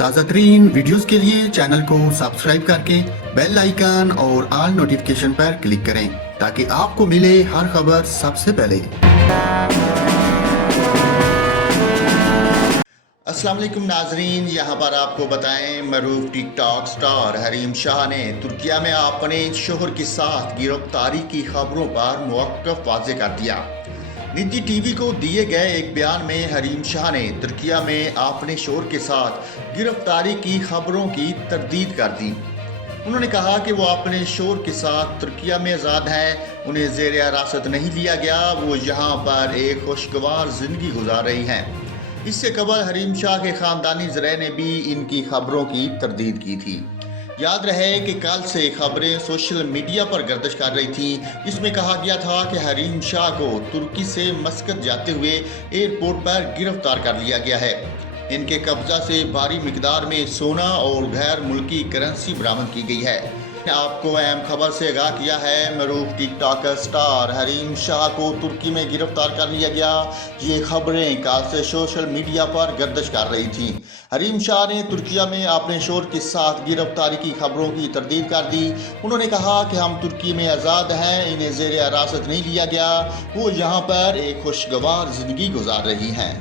تازہ ترین ویڈیوز کے لیے چینل کو سبسکرائب کر کے بیل آئیکن اور آل نوٹیفیکیشن پر کلک کریں تاکہ آپ کو ملے ہر خبر سب سے پہلے۔ السلام علیکم ناظرین، یہاں پر آپ کو بتائیں معروف ٹک ٹاک سٹار حریم شاہ نے ترکیہ میں اپنے شوہر کے ساتھ گرفتاری کی خبروں پر موقف واضح کر دیا۔ نجی ٹی وی کو دیے گئے ایک بیان میں حریم شاہ نے ترکیہ میں اپنے شوہر کے ساتھ گرفتاری کی خبروں کی تردید کر دی۔ انہوں نے کہا کہ وہ اپنے شوہر کے ساتھ ترکیہ میں آزاد ہیں، انہیں زیر حراست نہیں لیا گیا، وہ یہاں پر ایک خوشگوار زندگی گزار رہی ہیں۔ اس سے قبل حریم شاہ کے خاندانی ذرائع نے بھی ان کی خبروں کی تردید کی تھی۔ یاد رہے کہ کل سے خبریں سوشل میڈیا پر گردش کر رہی تھیں، جس میں کہا گیا تھا کہ حریم شاہ کو ترکی سے مسقط جاتے ہوئے ایئرپورٹ پر گرفتار کر لیا گیا ہے۔ ان کے قبضہ سے بھاری مقدار میں سونا اور غیر ملکی کرنسی برآمد کی گئی ہے۔ آپ کو اہم خبر سے آگاہ کیا ہے، معروف ٹک ٹاکر سٹار حریم شاہ کو ترکی میں گرفتار کر لیا گیا۔ یہ خبریں کل سے سوشل میڈیا پر گردش کر رہی تھیں۔ حریم شاہ نے ترکیہ میں اپنے شوہر کے ساتھ گرفتاری کی خبروں کی تردید کر دی۔ انہوں نے کہا کہ ہم ترکی میں آزاد ہیں، انہیں زیر حراست نہیں لیا گیا، وہ یہاں پر ایک خوشگوار زندگی گزار رہی ہیں۔